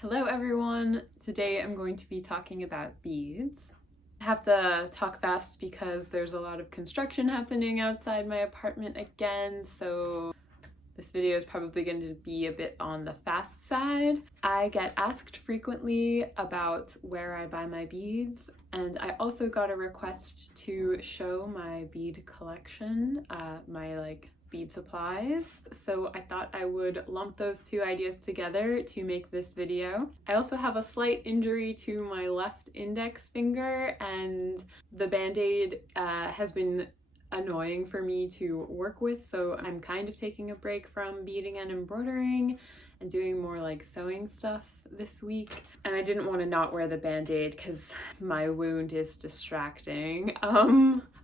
Hello everyone! Today I'm going to be talking about beads. I have to talk fast because there's a lot of construction happening outside my apartment again, so this video is probably going to be a bit on the fast side. I get asked frequently about where I buy my beads, and I also got a request to show my bead collection, my bead supplies, so I thought I would lump those two ideas together to make this video. I also have a slight injury to my left index finger, and the band-aid has been annoying for me to work with, so I'm kind of taking a break from beading and embroidering and doing more sewing stuff this week. And I didn't want to not wear the band-aid because my wound is distracting.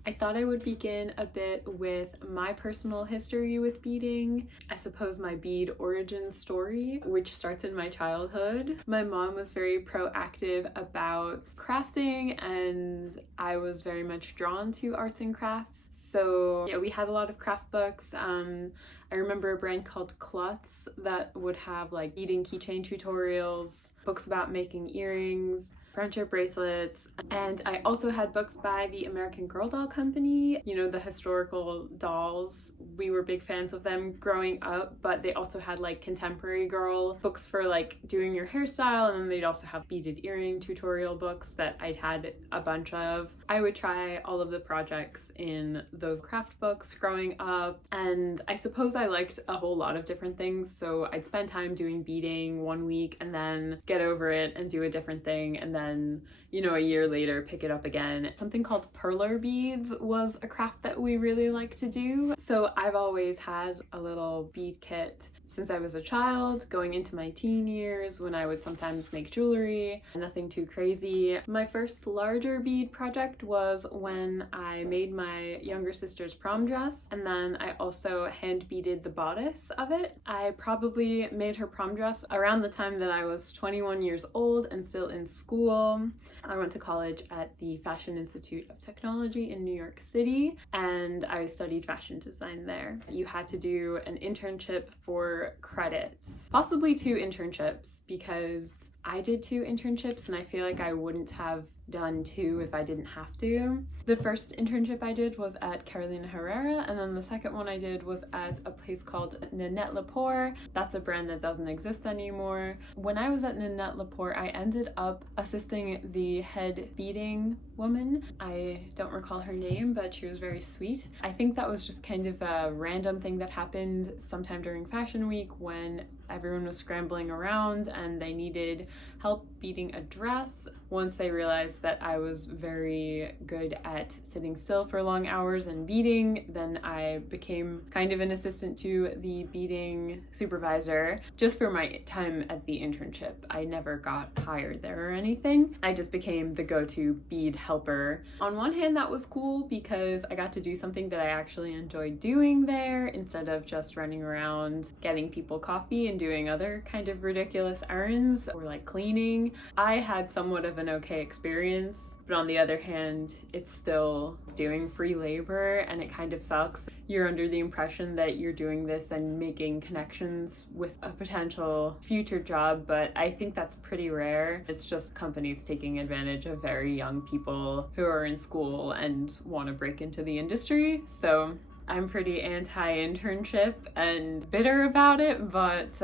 I thought I would begin a bit with my personal history with beading. I suppose my bead origin story, which starts in my childhood. My mom was very proactive about crafting, and I was very much drawn to arts and crafts. So yeah, we had a lot of craft books. I remember a brand called Klutz that would have beading keychain tutorials, books about making earrings, friendship bracelets, and I also had books by the American Girl Doll Company, you know, the historical dolls. We were big fans of them growing up, but they also had contemporary girl books for doing your hairstyle, and then they'd also have beaded earring tutorial books that I'd had a bunch of. I would try all of the projects in those craft books growing up, and I suppose I liked a whole lot of different things, so I'd spend time doing beading one week and then get over it and do a different thing, and then, you know, a year later pick it up again. Something called perler beads was a craft that we really like to do. So I've always had a little bead kit since I was a child, going into my teen years when I would sometimes make jewelry. Nothing too crazy. My first larger bead project was when I made my younger sister's prom dress, and then I also hand beaded the bodice of it. I probably made her prom dress around the time that I was 21 years old and still in school. I went to college at the Fashion Institute of Technology in New York City, and I studied fashion design there. You had to do an internship for credits, possibly 2 internships, because I did 2 internships and I feel like I wouldn't have done 2 if I didn't have to. The first internship I did was at Carolina Herrera, and then the second one I did was at a place called Nanette Lepore. That's a brand that doesn't exist anymore. When I was at Nanette Lepore, I ended up assisting the head beading woman. I don't recall her name, but she was very sweet. I think that was just kind of a random thing that happened sometime during Fashion Week when everyone was scrambling around and they needed help beading a dress. Once they realized that I was very good at sitting still for long hours and beading, then I became kind of an assistant to the beading supervisor just for my time at the internship. I never got hired there or anything. I just became the go-to bead helper. On one hand, that was cool because I got to do something that I actually enjoyed doing there instead of just running around getting people coffee and doing other kind of ridiculous errands or cleaning. I had somewhat of an okay experience, but on the other hand, it's still doing free labor and it kind of sucks. You're under the impression that you're doing this and making connections with a potential future job, but I think that's pretty rare. It's just companies taking advantage of very young people who are in school and want to break into the industry. So I'm pretty anti-internship and bitter about it, but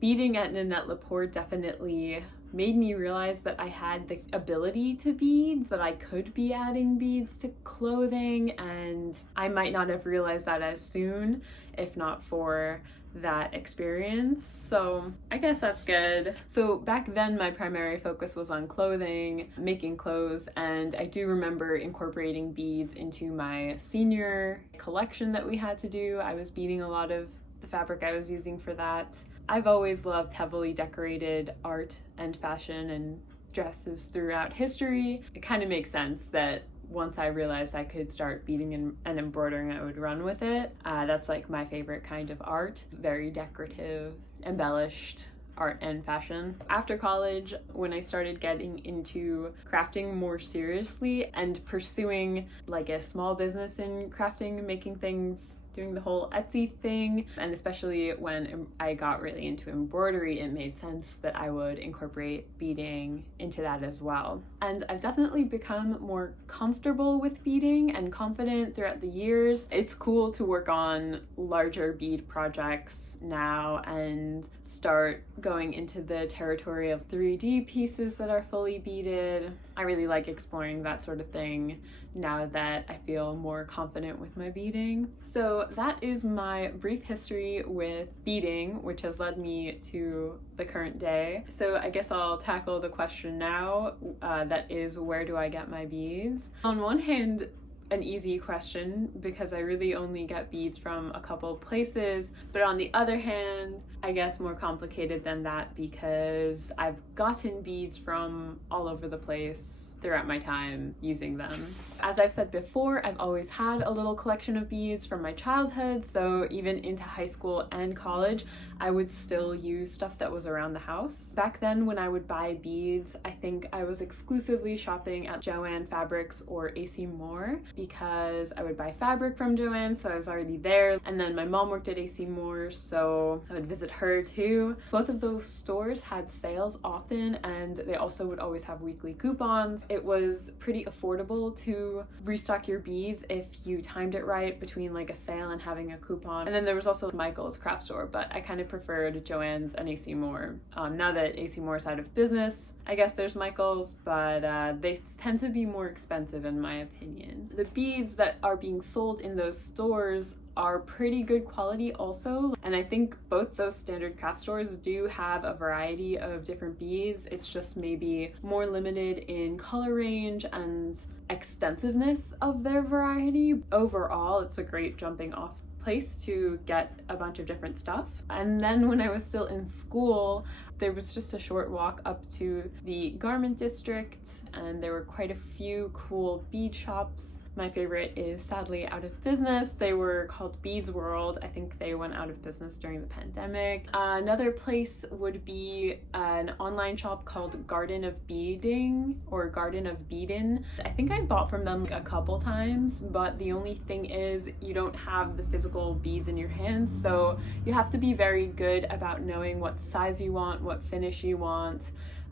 beading at Nanette Lepore definitely made me realize that I had the ability to bead, that I could be adding beads to clothing, and I might not have realized that as soon if not for that experience. So I guess that's good. So back then my primary focus was on clothing, making clothes, and I do remember incorporating beads into my senior collection that we had to do. I was beading a lot of the fabric I was using for that. I've always loved heavily decorated art and fashion and dresses throughout history. It kind of makes sense that once I realized I could start beading and embroidering, I would run with it. That's my favorite kind of art. Very decorative, embellished art and fashion. After college, when I started getting into crafting more seriously and pursuing like a small business in crafting, making things, doing the whole Etsy thing, and especially when I got really into embroidery, it made sense that I would incorporate beading into that as well. And I've definitely become more comfortable with beading and confident throughout the years. It's cool to work on larger bead projects now and start going into the territory of 3D pieces that are fully beaded. I really like exploring that sort of thing now that I feel more confident with my beading. So that is my brief history with beading, which has led me to the current day. So I guess I'll tackle the question now, that is, where do I get my beads? On one hand, an easy question because I really only get beads from a couple places, but on the other hand, I guess more complicated than that because I've gotten beads from all over the place throughout my time using them. As I've said before, I've always had a little collection of beads from my childhood, so even into high school and college, I would still use stuff that was around the house. Back then when I would buy beads, I think I was exclusively shopping at Joann Fabrics or AC Moore because I would buy fabric from Joann, so I was already there. And then my mom worked at AC Moore, so I would visit her too. Both of those stores had sales often, and they also would always have weekly coupons. It was pretty affordable to restock your beads if you timed it right between like a sale and having a coupon. And then there was also Michael's craft store, but I kind of preferred Joann's and AC Moore. Now that AC Moore's out of business, I guess there's Michael's, but they tend to be more expensive in my opinion. The beads that are being sold in those stores are pretty good quality also, and I think both those standard craft stores do have a variety of different beads. It's just maybe more limited in color range and extensiveness of their variety. Overall, it's a great jumping off place to get a bunch of different stuff. And then when I was still in school, there was just a short walk up to the garment district, and there were quite a few cool bead shops. My favorite is sadly out of business. They were called Beads World. I think they went out of business during the pandemic. Another place would be an online shop called Garden of Beading or Garden of Beadin. I think I bought from them a couple times, but the only thing is you don't have the physical beads in your hands, so you have to be very good about knowing what size you want, what finish you want.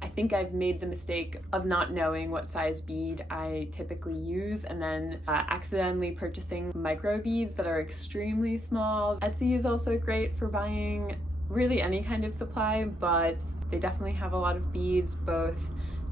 I think I've made the mistake of not knowing what size bead I typically use and then accidentally purchasing micro beads that are extremely small. Etsy is also great for buying really any kind of supply, but they definitely have a lot of beads, both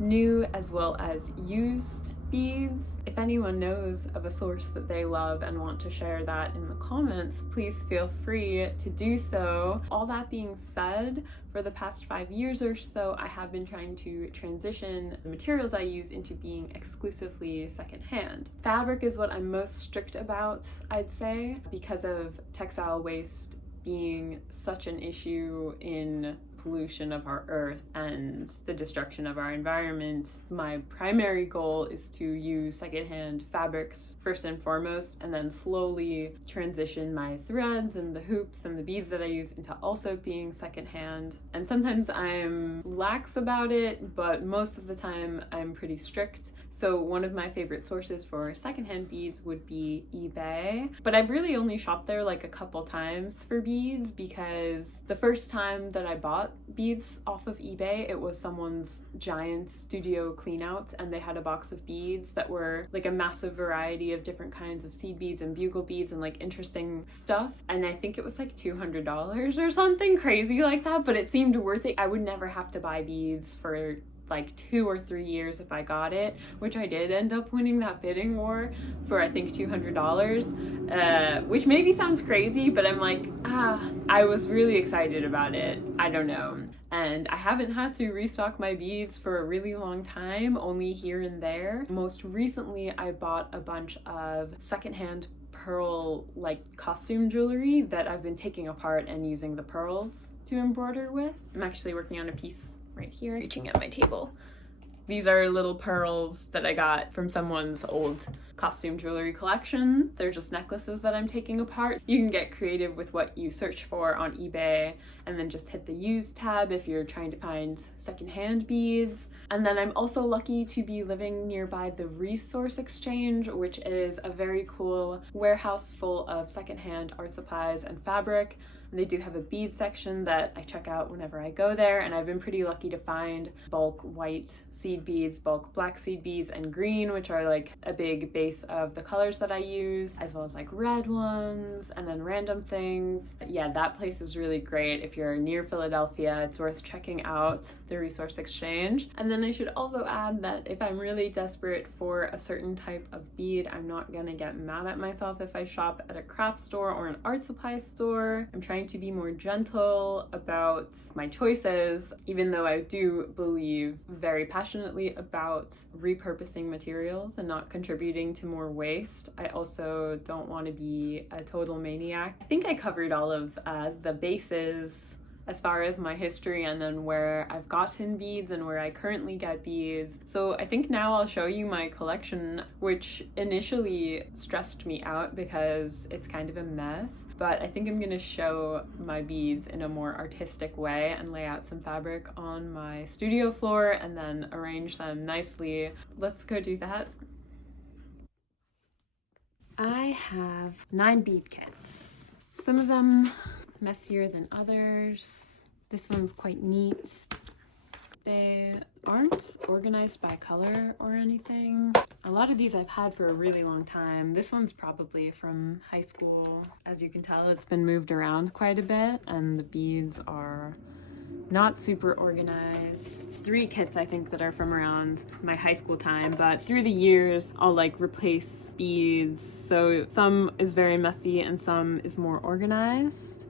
new as well as used beads. If anyone knows of a source that they love and want to share that in the comments, please feel free to do so. All that being said, for the past 5 years or so, I have been trying to transition the materials I use into being exclusively secondhand. Fabric is what I'm most strict about, I'd say, because of textile waste being such an issue in pollution of our earth and the destruction of our environment. My primary goal is to use secondhand fabrics first and foremost, and then slowly transition my threads and the hoops and the beads that I use into also being secondhand. And sometimes I'm lax about it, but most of the time I'm pretty strict. So one of my favorite sources for secondhand beads would be eBay, but I've really only shopped there like a couple times for beads because the first time that I bought beads off of eBay, it was someone's giant studio clean out, and they had a box of beads that were like a massive variety of different kinds of seed beads and bugle beads and like interesting stuff, and I think it was like $200 or something crazy like that, but it seemed worth it. I would never have to buy beads for like 2 or 3 years if I got it, which I did end up winning that bidding war for I think $200, which maybe sounds crazy, but I'm like, I was really excited about it. I don't know. And I haven't had to restock my beads for a really long time, only here and there. Most recently, I bought a bunch of secondhand pearl like costume jewelry that I've been taking apart and using the pearls to embroider with. I'm actually working on a piece right here, reaching at my table. These are little pearls that I got from someone's old costume jewelry collection. They're just necklaces that I'm taking apart. You can get creative with what you search for on eBay and then just hit the used tab if you're trying to find secondhand beads. And then I'm also lucky to be living nearby the Resource Exchange, which is a very cool warehouse full of secondhand art supplies and fabric. And they do have a bead section that I check out whenever I go there, and I've been pretty lucky to find bulk white seed beads, bulk black seed beads, and green, which are like a big base of the colors that I use, as well as like red ones and then random things. Yeah, that place is really great. If you're near Philadelphia, it's worth checking out the Resource Exchange. And then I should also add that if I'm really desperate for a certain type of bead, I'm not gonna get mad at myself if I shop at a craft store or an art supply store. I'm trying to be more gentle about my choices, even though I do believe very passionately about repurposing materials and not contributing to more waste. I also don't want to be a total maniac. I think I covered all of the bases as far as my history and then where I've gotten beads and where I currently get beads. So I think now I'll show you my collection, which initially stressed me out because it's kind of a mess, but I think I'm gonna show my beads in a more artistic way and lay out some fabric on my studio floor and then arrange them nicely. Let's go do that. I have 9 bead kits. Some of them messier than others. This one's quite neat. They aren't organized by color or anything. A lot of these I've had for a really long time. This one's probably from high school. As you can tell, it's been moved around quite a bit and the beads are not super organized. 3 kits I think that are from around my high school time, but through the years I'll like replace beads. So some is very messy and some is more organized.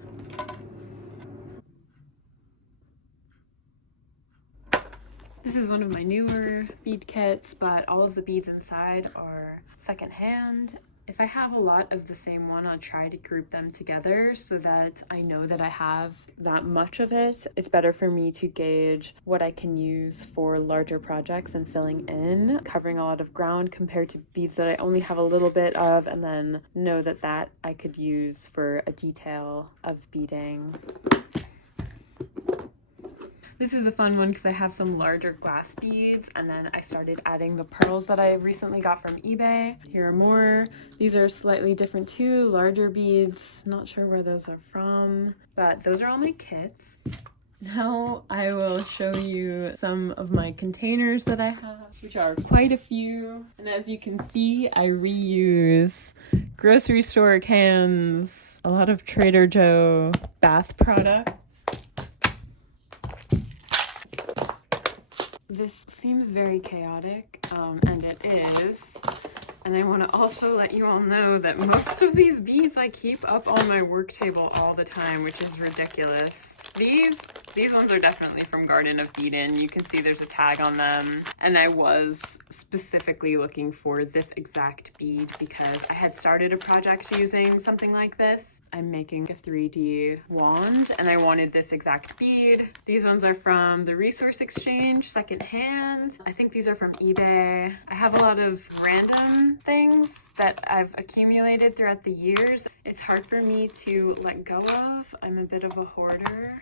This is one of my newer bead kits, but all of the beads inside are secondhand. If I have a lot of the same one, I'll try to group them together so that I know that I have that much of it. It's better for me to gauge what I can use for larger projects and filling in, covering a lot of ground compared to beads that I only have a little bit of, and then know that I could use for a detail of beading. This is a fun one because I have some larger glass beads and then I started adding the pearls that I recently got from eBay. Here are more. These are slightly different too, larger beads. Not sure where those are from, but those are all my kits. Now I will show you some of my containers that I have, which are quite a few. And as you can see, I reuse grocery store cans, a lot of Trader Joe bath products. This seems very chaotic, and it is. And I want to also let you all know that most of these beads I keep up on my work table all the time, which is ridiculous. These ones are definitely from Garden of Eden. You can see there's a tag on them. And I was specifically looking for this exact bead because I had started a project using something like this. I'm making a 3D wand and I wanted this exact bead. These ones are from the Resource Exchange, secondhand. I think these are from eBay. I have a lot of random things that I've accumulated throughout the years. It's hard for me to let go of. I'm a bit of a hoarder.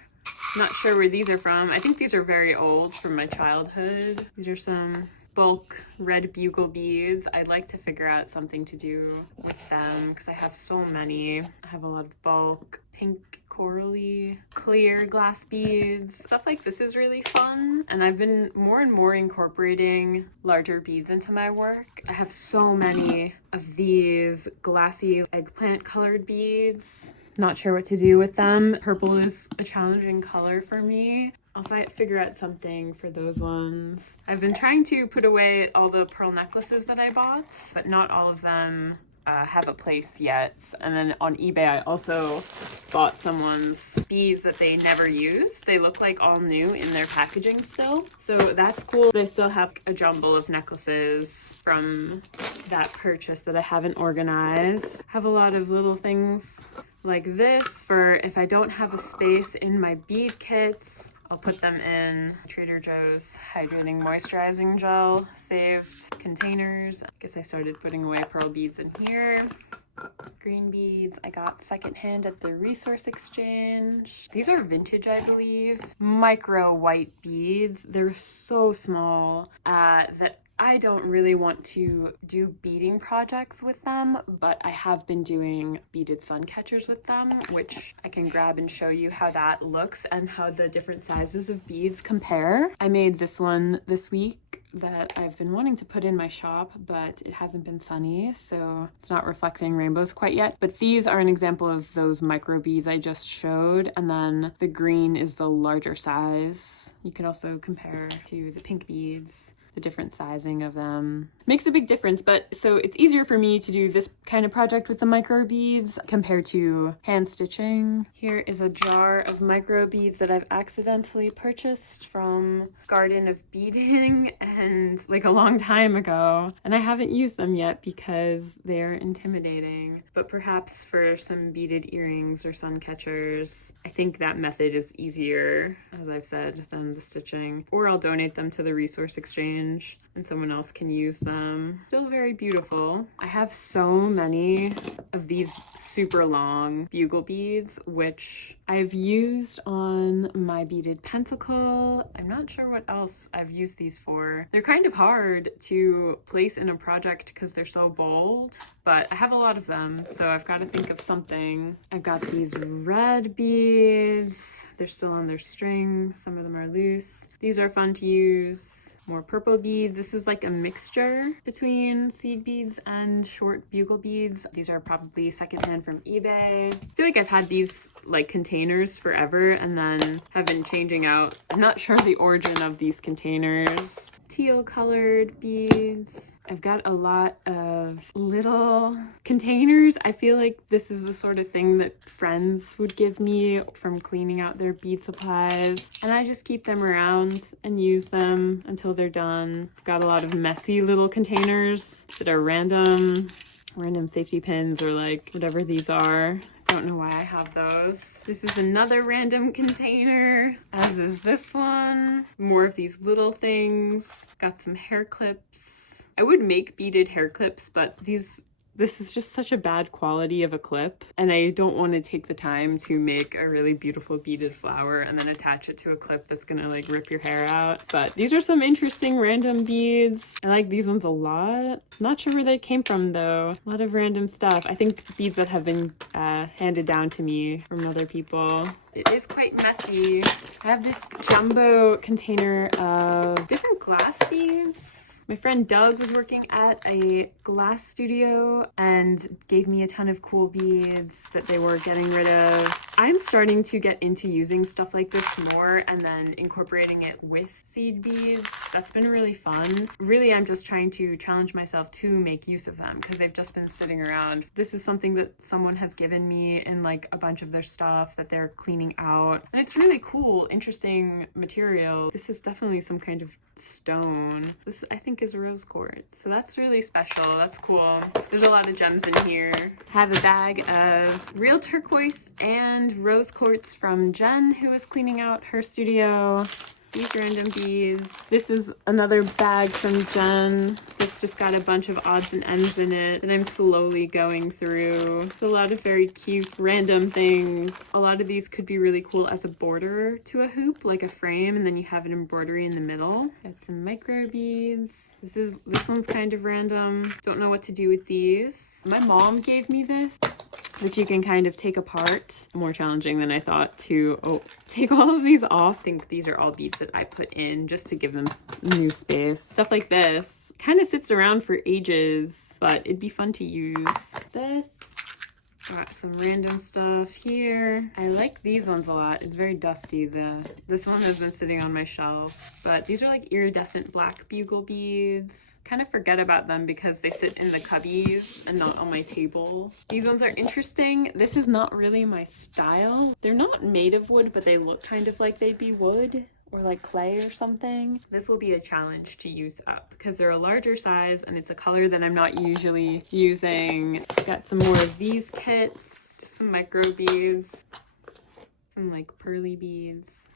Not sure where these are from. I think these are very old from my childhood. These are some bulk red bugle beads. I'd like to figure out something to do with them because I have so many. I have a lot of bulk pink corally clear glass beads. Stuff like this is really fun, and I've been more and more incorporating larger beads into my work. I have so many of these glassy eggplant colored beads. Not sure what to do with them. Purple is a challenging color for me. I'll figure out something for those ones. I've been trying to put away all the pearl necklaces that I bought, but not all of them have a place yet. And then on eBay, I also bought someone's beads that they never used. They look like all new in their packaging still. So that's cool. But I still have a jumble of necklaces from that purchase that I haven't organized. I have a lot of little things like this for if I don't have a space in my bead kits. I'll put them in Trader Joe's hydrating moisturizing gel saved containers. I guess I started putting away pearl beads in here. Green beads I got secondhand at the Resource Exchange. These are vintage, I believe. Micro white beads. They're so small that I don't really want to do beading projects with them, but I have been doing beaded sun catchers with them, which I can grab and show you how that looks and how the different sizes of beads compare. I made this one this week that I've been wanting to put in my shop, but it hasn't been sunny, so it's not reflecting rainbows quite yet. But these are an example of those micro beads I just showed, and then the green is the larger size. You can also compare to the pink beads. The different sizing of them makes a big difference, but so it's easier for me to do this kind of project with the micro beads compared to hand stitching. Here is a jar of micro beads that I've accidentally purchased from Garden of Beading and like a long time ago, and I haven't used them yet because they're intimidating. But perhaps for some beaded earrings or sun catchers, I think that method is easier, as I've said, than the stitching. Or I'll donate them to the Resource Exchange and someone else can use them. Still very beautiful. I have so many of these super long bugle beads, which I've used on my beaded pentacle. I'm not sure what else I've used these for. They're kind of hard to place in a project because they're so bold, but I have a lot of them, so I've got to think of something. I've got these red beads. They're still on their string. Some of them are loose. These are fun to use. More purple beads. This is like a mixture between seed beads and short bugle beads. These are probably secondhand from eBay. I feel like I've had these like containers forever and then have been changing out. I'm not sure the origin of these containers. Teal colored beads. I've got a lot of little containers. I feel like this is the sort of thing that friends would give me from cleaning out their bead supplies. And I just keep them around and use them until they're done. I've got a lot of messy little containers that are random safety pins or like whatever these are. Don't know why I have those. This is another random container, as is this one. More of these little things. Got some hair clips. I would make beaded hair clips, but this is just such a bad quality of a clip, and I don't want to take the time to make a really beautiful beaded flower and then attach it to a clip that's gonna like rip your hair out. But these are some interesting random beads. I like these ones a lot. Not sure where they came from though. A lot of random stuff. I think beads that have been handed down to me from other people. It is quite messy. I have this jumbo container of different glass beads. My friend Doug was working at a glass studio and gave me a ton of cool beads that they were getting rid of. I'm starting to get into using stuff like this more and then incorporating it with seed beads. That's been really fun. Really, I'm just trying to challenge myself to make use of them because they've just been sitting around. This is something that someone has given me in like a bunch of their stuff that they're cleaning out. And it's really cool, interesting material. This is definitely some kind of stone. This, I think, is rose quartz. So that's really special. That's cool. There's a lot of gems in here. I have a bag of real turquoise and rose quartz from Jen, who was cleaning out her studio. These random beads. This is another bag from Jen that's just got a bunch of odds and ends in it that I'm slowly going through. A lot of very cute random things. A lot of these could be really cool as a border to a hoop, like a frame, and then you have an embroidery in the middle. Got some micro beads. This one's kind of random. Don't know what to do with these. My mom gave me this, which you can kind of take apart. More challenging than I thought to take all of these off. I think these are all beads that I put in just to give them new space. Stuff like this kind of sits around for ages, but it'd be fun to use. This. Got some random stuff here. I like these ones a lot. It's very dusty. This one has been sitting on my shelf, but these are like iridescent black bugle beads. Kind of forget about them because they sit in the cubbies and not on my table. These ones are interesting. This is not really my style. They're not made of wood, but they look kind of like they'd be wood or like clay or something. This will be a challenge to use up because they're a larger size and it's a color that I'm not usually using. Got some more of these kits, just some micro beads, some like pearly beads.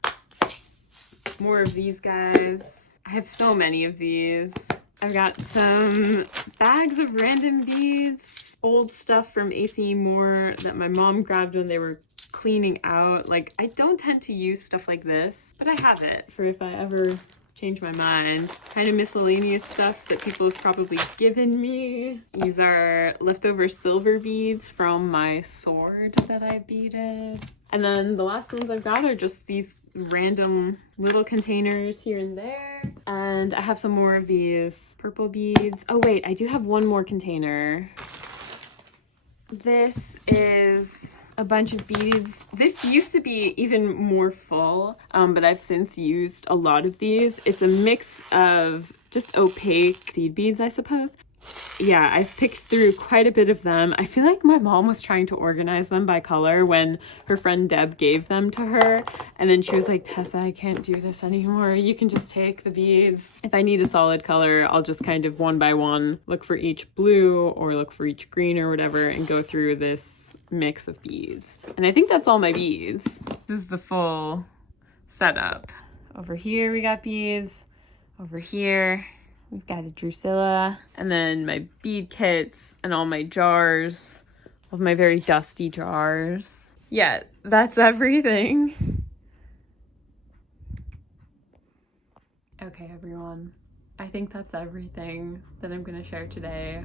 more of these guys. I have so many of these. I've got some bags of random beads, old stuff from AC Moore that my mom grabbed when they were cleaning out. Like, I don't tend to use stuff like this, but I have it for if I ever change my mind. Kind of miscellaneous stuff that people have probably given me. These are leftover silver beads from my sword that I beaded. And then the last ones I've got are just these random little containers here and there. And I have some more of these purple beads. Oh wait, I do have one more container. This is a bunch of beads. This used to be even more full, but I've since used a lot of these. It's a mix of just opaque seed beads, I suppose. Yeah, I've picked through quite a bit of them. I feel like my mom was trying to organize them by color when her friend Deb gave them to her. And then she was like, Tessa, I can't do this anymore. You can just take the beads. If I need a solid color, I'll just kind of one by one look for each blue or look for each green or whatever and go through this mix of beads. And I think that's all my beads. This is the full setup. Over here we got beads. Over here we've got a Drusilla, and then my bead kits and all my jars, all of my very dusty jars. Yeah, that's everything. Okay, everyone. I think that's everything that I'm gonna share today.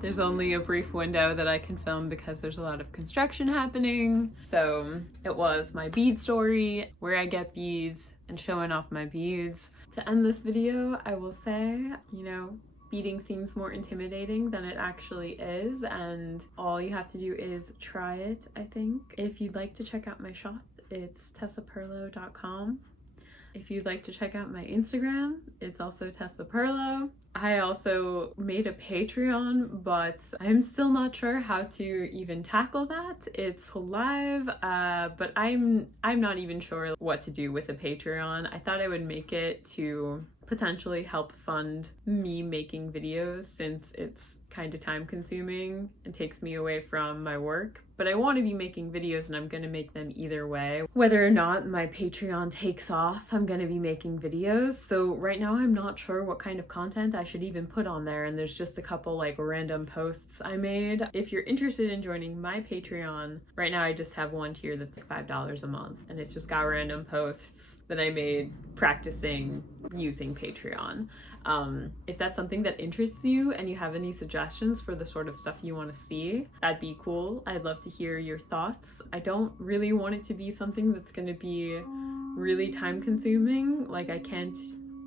There's only a brief window that I can film because there's a lot of construction happening. So it was my bead story, where I get beads, and showing off my beads. To end this video, I will say, you know, beading seems more intimidating than it actually is, and all you have to do is try it, I think. If you'd like to check out my shop, it's tessaperlo.com. If you'd like to check out my Instagram, it's also Tessa Perlo. I also made a Patreon, but I'm still not sure how to even tackle that. It's live, but I'm not even sure what to do with a Patreon. I thought I would make it to potentially help fund me making videos, since it's kind of time consuming and takes me away from my work. But I want to be making videos, and I'm going to make them either way. Whether or not my Patreon takes off, I'm going to be making videos. So right now I'm not sure what kind of content I should even put on there, and there's just a couple like random posts I made. If you're interested in joining my Patreon, right now I just have one tier that's like $5 a month, and it's just got random posts that I made practicing using Patreon. If that's something that interests you and you have any suggestions for the sort of stuff you want to see, that'd be cool. I'd love to hear your thoughts. I don't really want it to be something that's going to be really time consuming. Like, I can't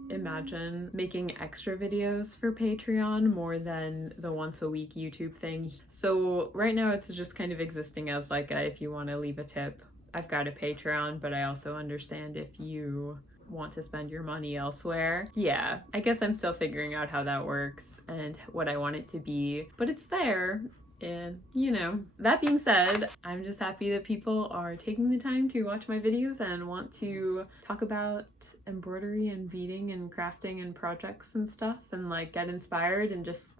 imagine making extra videos for Patreon more than the once a week YouTube thing. So right now it's just kind of existing as like a, if you want to leave a tip, I've got a Patreon, but I also understand if you want to spend your money elsewhere. Yeah, I guess I'm still figuring out how that works and what I want it to be, but it's there. And you know, that being said, I'm just happy that people are taking the time to watch my videos and want to talk about embroidery and beading and crafting and projects and stuff, and like get inspired and just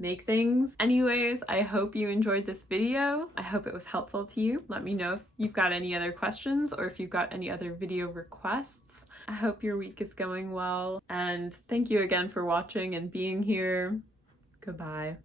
make things. Anyways, I hope you enjoyed this video. I hope it was helpful to you. Let me know if you've got any other questions or if you've got any other video requests. I hope your week is going well, and thank you again for watching and being here. Goodbye.